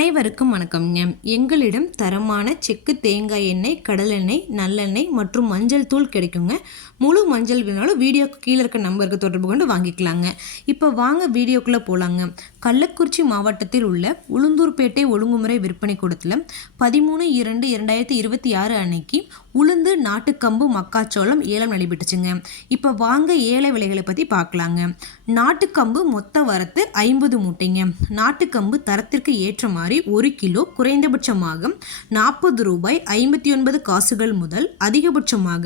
அனைவருக்கும் வணக்கம்ங்க. எங்களிடம் தரமான செக்கு தேங்காய் எண்ணெய், கடலெண்ணெய், நல்லெண்ணெய் மற்றும் மஞ்சள் தூள் கிடைக்குங்க. முழு மஞ்சள் வேணாலும் வீடியோக்கு கீழே இருக்க நம்பருக்கு தொடர்பு கொண்டு வாங்கிக்கலாங்க. இப்போ வாங்க வீடியோக்குள்ளே போகலாங்க. கள்ளக்குறிச்சி மாவட்டத்தில் உள்ள உளுந்தூர்பேட்டை ஒழுங்குமுறை விற்பனை கூடத்தில் 13/2/2026 அன்னைக்கு உளுந்து, நாட்டுக்கம்பு, மக்காச்சோளம் ஏலம் நடைபெற்றுச்சுங்க. இப்போ வாங்க ஏல விலைகளை பற்றி பார்க்கலாங்க. நாட்டுக்கம்பு மொத்த வரத்து 50 மூட்டைங்க. நாட்டுக்கம்பு தரத்திற்கு ஏற்ற மாதிரி 1 கிலோ குறைந்தபட்சமாக ₹40.59 முதல் அதிகபட்சமாக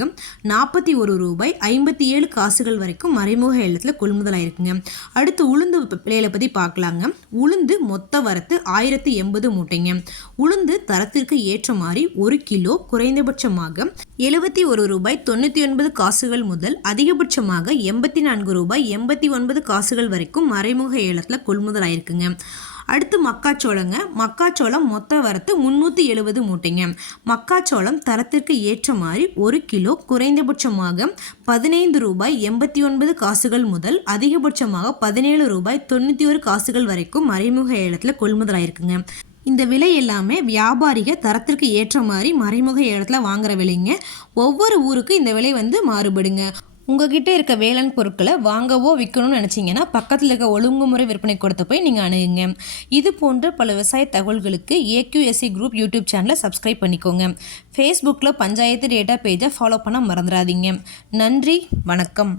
₹41.57 வரைக்கும் மறைமுக ஏலத்தில் கொள்முதல் ஆயிருக்குங்க. அடுத்து உளுந்து விலையை பற்றி பார்க்கலாங்க. உளுந்து மொத்த வரத்து 1080 மூட்டைங்க. உளுந்து தரத்திற்கு ஏற்ற மாதிரி 1 கிலோ குறைந்தபட்சமாக ₹71.99 முதல் அதிகபட்சமாக ₹84.89 வரைக்கும் மறைமுக ஏலத்தில் கொள்முதல் ஆயிருக்குங்க. அடுத்து மக்காச்சோளங்க. மக்காச்சோளம் மொத்த வரத்து 370 மூட்டைங்க. மக்காச்சோளம் தரத்திற்கு ஏற்ற மாதிரி 1 கிலோ குறைந்தபட்சமாக ₹15.89 முதல் அதிகபட்சமாக ₹17.91 வரைக்கும் மறைமுக ஏலத்தில் கொள்முதல் ஆயிருக்குங்க. இந்த விலை எல்லாமே வியாபாரிக தரத்திற்கு ஏற்ற மாதிரி மறைமுக ஏலத்தில் வாங்குற விலைங்க. ஒவ்வொரு ஊருக்கு இந்த விலை மாறுபடுங்க. உங்ககிட்ட இருக்க வேளாண் பொருட்களை வாங்கவோ விற்கணும்னு நினச்சிங்கன்னா பக்கத்தில் இருக்க ஒழுங்குமுறை விற்பனை கூடத்தை போய் நீங்கள் அணுகுங்க. இது போன்ற பல விவசாய தகவல்களுக்கு AQSC குரூப் யூடியூப் சேனலை சப்ஸ்கிரைப் பண்ணிக்கோங்க. ஃபேஸ்புக்கில் பஞ்சாயத்து டேட்டா பேஜை ஃபாலோ பண்ண மறந்துடாதீங்க. நன்றி, வணக்கம்.